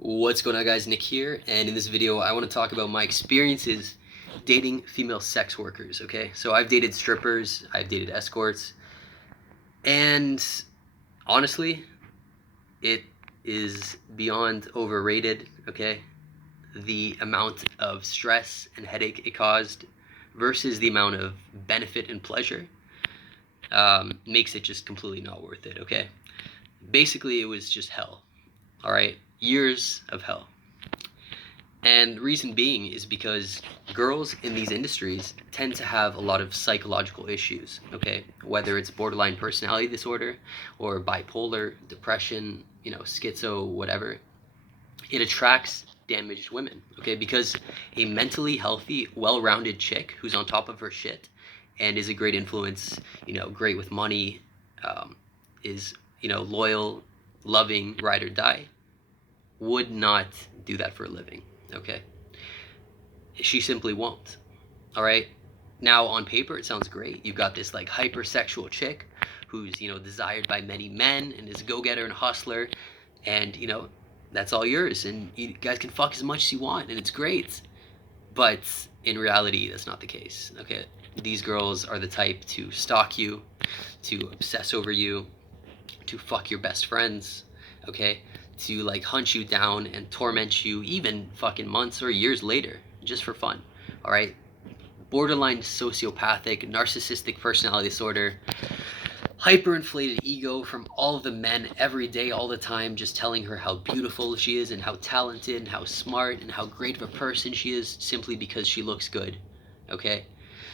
What's going on, guys? Nick here, and in this video I want to talk about my experiences dating female sex workers. Okay, so I've dated strippers, I've dated escorts, and honestly it is beyond overrated. Okay, the amount of stress and headache it caused versus the amount of benefit and pleasure makes it just completely not worth it. Okay, basically it was just hell. All right, years of hell. And reason being is because girls in these industries tend to have a lot of psychological issues, okay? Whether it's borderline personality disorder or bipolar, depression, schizo, whatever. It attracts damaged women, okay? Because a mentally healthy, well-rounded chick who's on top of her shit and is a great influence, great with money, is, loyal, loving, ride or die, would not do that for a living. Okay, she simply won't. All right, now on paper it sounds great. You've got this like hypersexual chick who's desired by many men and is a go-getter and hustler, and that's all yours, and you guys can fuck as much as you want, and it's great. But in reality, that's not the case. Okay, these girls are the type to stalk you, to obsess over you, to fuck your best friends. Okay, to like hunt you down and torment you even fucking months or years later just for fun. All right, borderline sociopathic narcissistic personality disorder, hyperinflated ego from all of the men every day all the time, just telling her how beautiful she is and how talented and how smart and how great of a person she is simply because she looks good. Okay,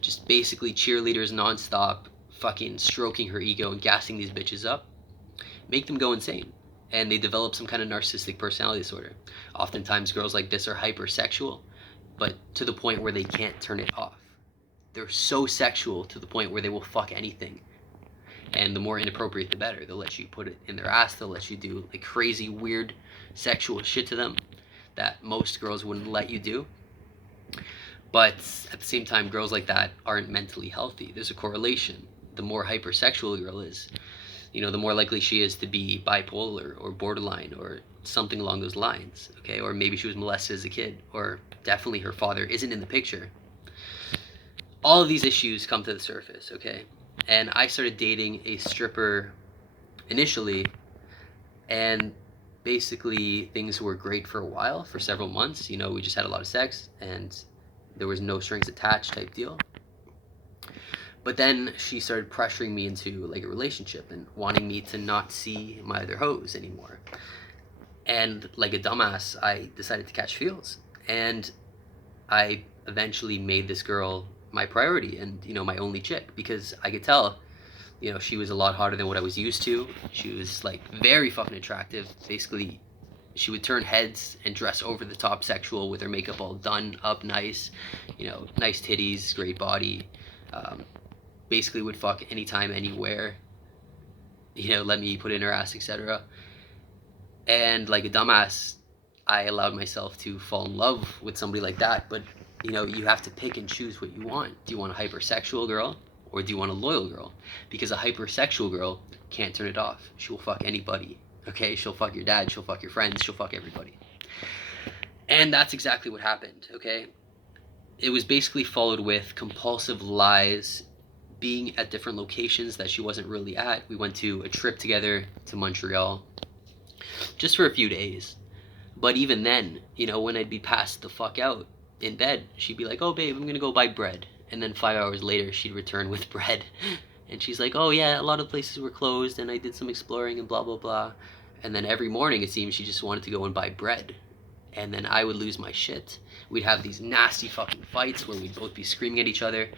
just basically cheerleaders nonstop, fucking stroking her ego and gassing these bitches up, make them go insane, and they develop some kind of narcissistic personality disorder. Oftentimes girls like this are hypersexual, but to the point where they can't turn it off. They're so sexual to the point where they will fuck anything, and the more inappropriate the better. They'll let you put it in their ass, they'll let you do like crazy weird sexual shit to them that most girls wouldn't let you do. But at the same time, girls like that aren't mentally healthy. There's a correlation. The more hypersexual a girl is, the more likely she is to be bipolar or borderline or something along those lines, okay? Or maybe she was molested as a kid, or definitely her father isn't in the picture. All of these issues come to the surface, okay? And I started dating a stripper initially, and basically things were great for a while, for several months. We just had a lot of sex, and there was no strings attached type deal. But then she started pressuring me into like a relationship and wanting me to not see my other hoes anymore. And like a dumbass, I decided to catch feels. And I eventually made this girl my priority and, my only chick, because I could tell, she was a lot hotter than what I was used to. She was like very fucking attractive. Basically, she would turn heads and dress over the top sexual with her makeup all done up nice, nice titties, great body. Basically would fuck anytime, anywhere, let me put in her ass, etc. And like a dumbass, I allowed myself to fall in love with somebody like that. But you have to pick and choose what you want. Do you want a hypersexual girl, or do you want a loyal girl? Because a hypersexual girl can't turn it off. She will fuck anybody. Okay, she'll fuck your dad, she'll fuck your friends, she'll fuck everybody. And that's exactly what happened. Okay, it was basically followed with compulsive lies, being at different locations that she wasn't really at. We went to a trip together to Montreal just for a few days. But even then, when I'd be passed the fuck out in bed, she'd be like, "Oh, babe, I'm gonna go buy bread." And then 5 hours later, she'd return with bread. And she's like, "Oh, yeah, a lot of places were closed, and I did some exploring and blah, blah, blah." And then every morning, it seemed she just wanted to go and buy bread. And then I would lose my shit. We'd have these nasty fucking fights where we'd both be screaming at each other.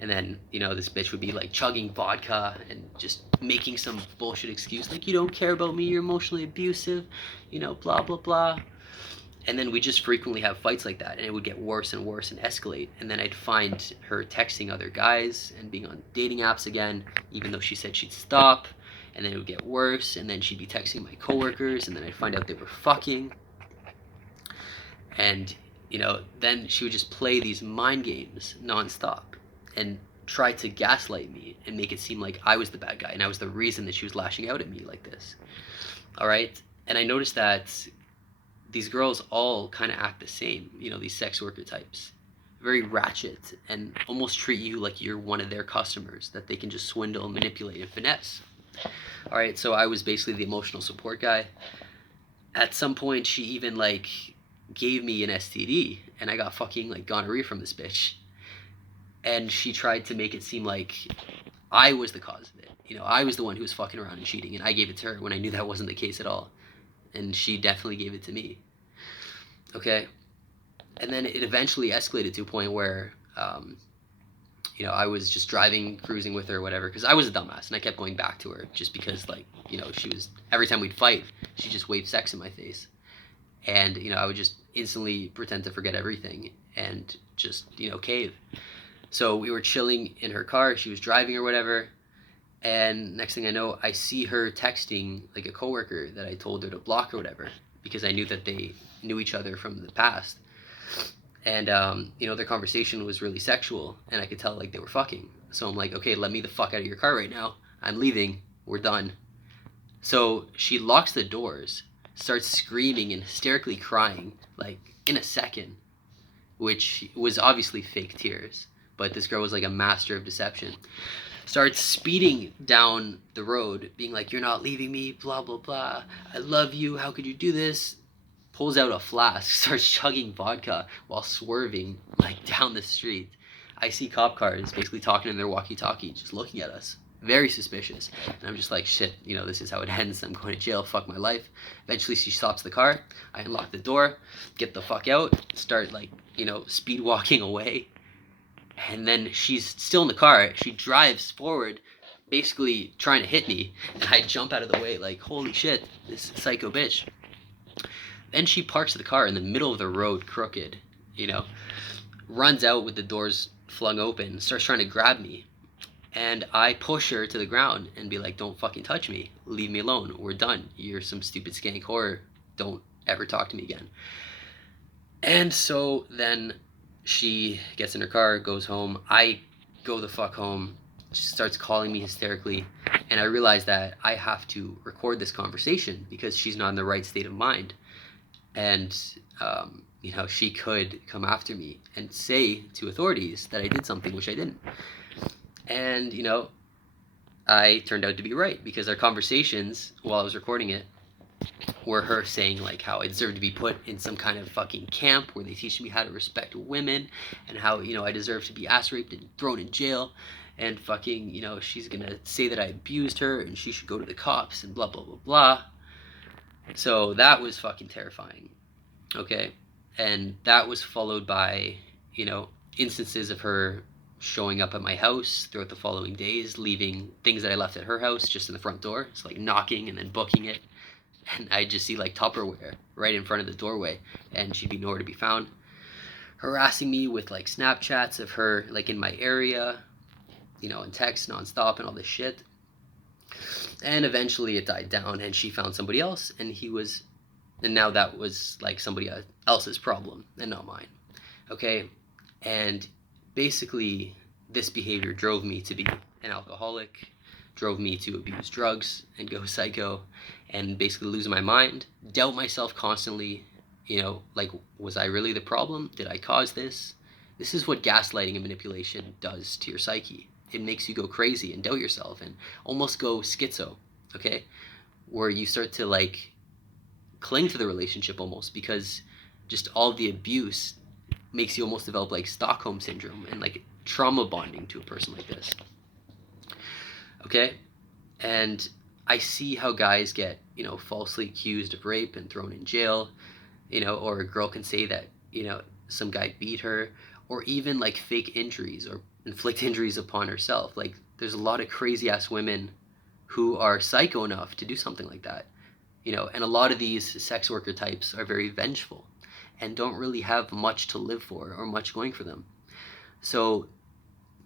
And then, this bitch would be like chugging vodka and just making some bullshit excuse like, "You don't care about me, you're emotionally abusive, blah, blah, blah." And then we just frequently have fights like that, and it would get worse and worse and escalate. And then I'd find her texting other guys and being on dating apps again, even though she said she'd stop. And then it would get worse, and then she'd be texting my coworkers, and then I'd find out they were fucking. And, then she would just play these mind games nonstop and try to gaslight me and make it seem like I was the bad guy and I was the reason that she was lashing out at me like this. All right? And I noticed that these girls all kind of act the same, you know, these sex worker types. Very ratchet and almost treat you like you're one of their customers that they can just swindle, manipulate, and finesse. All right, so I was basically the emotional support guy. At some point, she even like gave me an STD, and I got fucking like gonorrhea from this bitch. And she tried to make it seem like I was the cause of it. You know, I was the one who was fucking around and cheating, and I gave it to her when I knew that wasn't the case at all. And she definitely gave it to me. Okay, and then it eventually escalated to a point where, you know, I was just driving, cruising with her, or whatever, because I was a dumbass, and I kept going back to her just because, like, you know, she was every time we'd fight, she just waved sex in my face, and you know, I would just instantly pretend to forget everything and just, you know, cave. So we were chilling in her car, she was driving or whatever, and next thing I know, I see her texting like a coworker that I told her to block or whatever, because I knew that they knew each other from the past. And you know, their conversation was really sexual, and I could tell like they were fucking. So I'm like, okay, let me the fuck out of your car right now. I'm leaving. We're done. So she locks the doors, starts screaming and hysterically crying like in a second, which was obviously fake tears. But this girl was like a master of deception. Starts speeding down the road, being like, "You're not leaving me, blah, blah, blah. I love you. How could you do this?" Pulls out a flask, starts chugging vodka while swerving like down the street. I see cop cars basically talking in their walkie-talkie, just looking at us. Very suspicious. And I'm just like, shit, you know, this is how it ends. I'm going to jail, fuck my life. Eventually she stops the car. I unlock the door, get the fuck out, start like, you know, speed walking away. And then she's still in the car. She drives forward, basically trying to hit me. And I jump out of the way like, holy shit, this psycho bitch. Then she parks the car in the middle of the road, crooked, you know, runs out with the doors flung open, starts trying to grab me. And I push her to the ground and be like, don't fucking touch me. Leave me alone. We're done. You're some stupid skank whore. Don't ever talk to me again. And so then she gets in her car, goes home. I go the fuck home. She starts calling me hysterically. And I realize that I have to record this conversation because she's not in the right state of mind. And you know, she could come after me and say to authorities that I did something which I didn't. And you know, I turned out to be right, because our conversations while I was recording it were her saying like how I deserve to be put in some kind of fucking camp where they teach me how to respect women, and how, you know, I deserve to be ass raped and thrown in jail, and fucking, you know, she's gonna say that I abused her and she should go to the cops and blah blah blah blah. So that was fucking terrifying. Okay, and that was followed by, you know, instances of her showing up at my house throughout the following days, leaving things that I left at her house just in the front door. It's like knocking and then booking it, and I just see like Tupperware right in front of the doorway, and she'd be nowhere to be found. Harassing me with like Snapchats of her like in my area, you know, and text nonstop and all this shit. And eventually it died down, and she found somebody else, and now that was like somebody else's problem and not mine. Okay, and basically this behavior drove me to be an alcoholic, drove me to abuse drugs and go psycho, and basically lose my mind, doubt myself constantly. You know, like, was I really the problem? Did I cause this? This is what gaslighting and manipulation does to your psyche. It makes you go crazy and doubt yourself and almost go schizo, okay? Where you start to like cling to the relationship almost, because just all the abuse makes you almost develop like Stockholm syndrome and like trauma bonding to a person like this. Okay? And I see how guys get, you know, falsely accused of rape and thrown in jail, you know, or a girl can say that, you know, some guy beat her, or even like fake injuries or inflict injuries upon herself. Like, there's a lot of crazy ass women who are psycho enough to do something like that, you know, and a lot of these sex worker types are very vengeful and don't really have much to live for or much going for them. So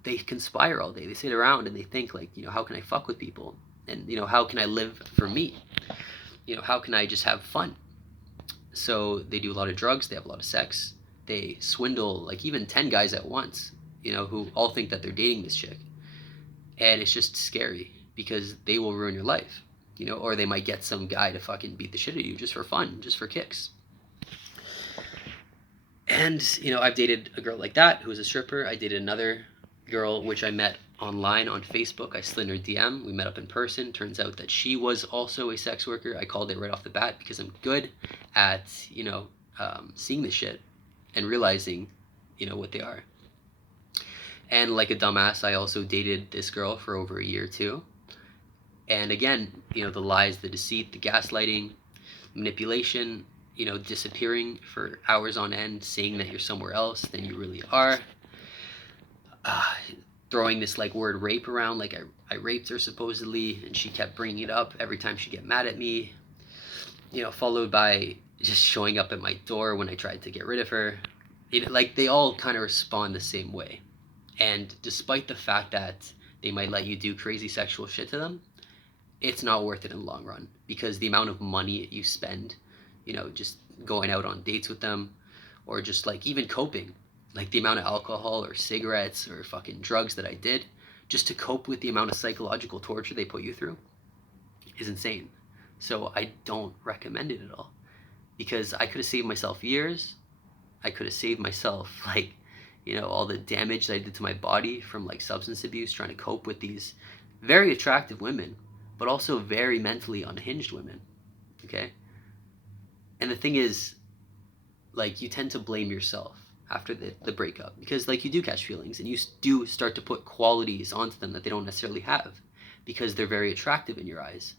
they conspire all day. They sit around and they think like, you know, how can I fuck with people? And, you know, how can I live for me? You know, how can I just have fun? So they do a lot of drugs, they have a lot of sex, they swindle like even 10 guys at once, you know, who all think that they're dating this chick. And it's just scary because they will ruin your life, you know, or they might get some guy to fucking beat the shit out of you just for fun, just for kicks. And, I've dated a girl like that who was a stripper. I dated another girl, which I met online on Facebook. I slid her DM. We met up in person. Turns out that she was also a sex worker. I called it right off the bat because I'm good at, seeing this shit and realizing, what they are. And like a dumbass, I also dated this girl for over a year too. And again, the lies, the deceit, the gaslighting, manipulation, disappearing for hours on end, saying that you're somewhere else than you really are. Uh, Throwing this like word rape around, like I raped her supposedly, and she kept bringing it up every time she'd get mad at me. Followed by just showing up at my door when I tried to get rid of her. Like they all kind of respond the same way. And despite the fact that they might let you do crazy sexual shit to them, it's not worth it in the long run, because the amount of money you spend, just going out on dates with them, or just like even coping, like the amount of alcohol or cigarettes or fucking drugs that I did just to cope with the amount of psychological torture they put you through is insane. So I don't recommend it at all, because I could have saved myself years. I could have saved myself like, all the damage that I did to my body from like substance abuse, trying to cope with these very attractive women, but also very mentally unhinged women. Okay. And the thing is, like, you tend to blame yourself after the breakup, because like you do catch feelings and you do start to put qualities onto them that they don't necessarily have, because they're very attractive in your eyes.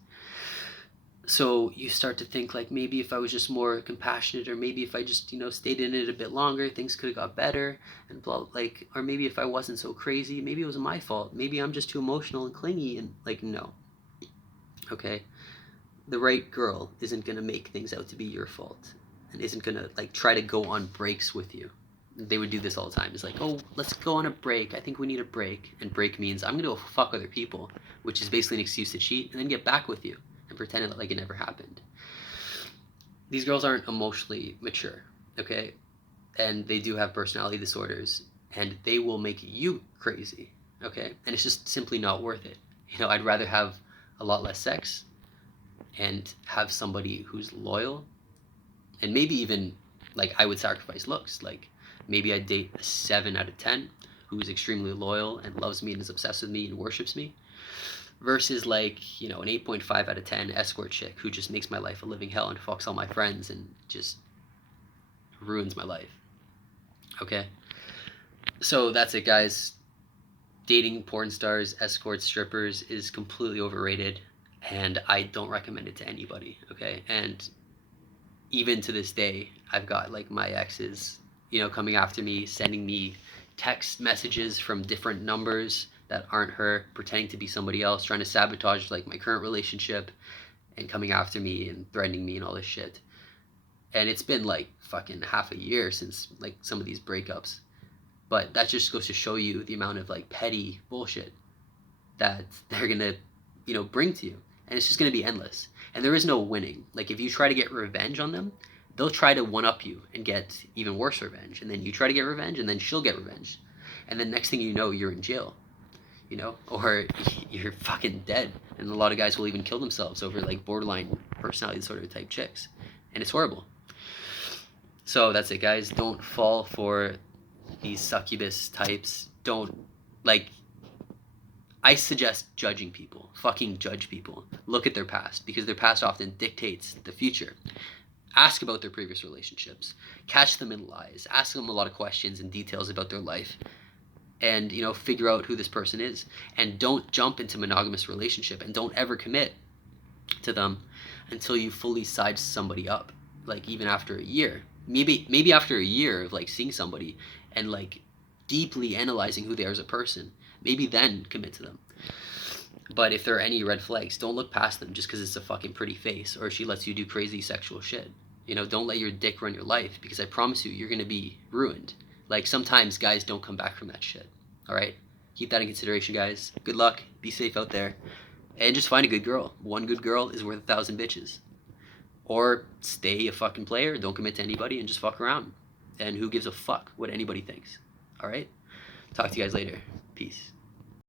So you start to think like, maybe if I was just more compassionate, or maybe if I just stayed in it a bit longer, things could have got better, and blah, like, or maybe if I wasn't so crazy, maybe it was my fault, maybe I'm just too emotional and clingy. And like, no. Okay, the right girl isn't going to make things out to be your fault, and isn't going to like try to go on breaks with you. They would do this all the time. It's like, oh, let's go on a break, I think we need a break. And break means I'm going to go fuck other people, which is basically an excuse to cheat and then get back with you and pretend it like it never happened. These girls aren't emotionally mature, okay? And they do have personality disorders, and they will make you crazy, okay? And it's just simply not worth it. I'd rather have a lot less sex and have somebody who's loyal, and maybe even like I would sacrifice looks. Like maybe I'd date a 7 out of 10 who's extremely loyal and loves me and is obsessed with me and worships me, versus like an 8.5 out of 10 escort chick who just makes my life a living hell and fucks all my friends and just ruins my life. Okay, so that's it, guys. Dating porn stars, escorts, strippers is completely overrated, and I don't recommend it to anybody. Okay, and even to this day, I've got like my exes, coming after me, sending me text messages from different numbers that aren't her, pretending to be somebody else, trying to sabotage like my current relationship, and coming after me and threatening me and all this shit. And it's been like fucking half a year since like some of these breakups. But that just goes to show you the amount of like petty bullshit that they're gonna, bring to you. And it's just gonna be endless. And there is no winning. Like if you try to get revenge on them, they'll try to one up you and get even worse revenge. And then you try to get revenge, and then she'll get revenge. And then next thing you know, you're in jail, or you're fucking dead. And a lot of guys will even kill themselves over like borderline personality disorder type chicks. And it's horrible. So that's it, guys. Don't fall for these succubus types. Don't, like, I suggest judging people. Fucking judge people. Look at their past, because their past often dictates the future. Ask about their previous relationships. Catch them in lies. Ask them a lot of questions and details about their life, and figure out who this person is. And don't jump into monogamous relationship, and don't ever commit to them until you fully size somebody up. Like even after a year, maybe after a year of like seeing somebody and like deeply analyzing who they are as a person, maybe then commit to them. But if there are any red flags, don't look past them just because it's a fucking pretty face, or she lets you do crazy sexual shit. Don't let your dick run your life, because I promise you're gonna be ruined. Like sometimes guys don't come back from that shit. All right, keep that in consideration, guys. Good luck. Be safe out there, and just find a good girl. One good girl is worth 1,000 bitches. Or stay a fucking player, don't commit to anybody, and just fuck around. And who gives a fuck what anybody thinks? All right? Talk to you guys later. Peace.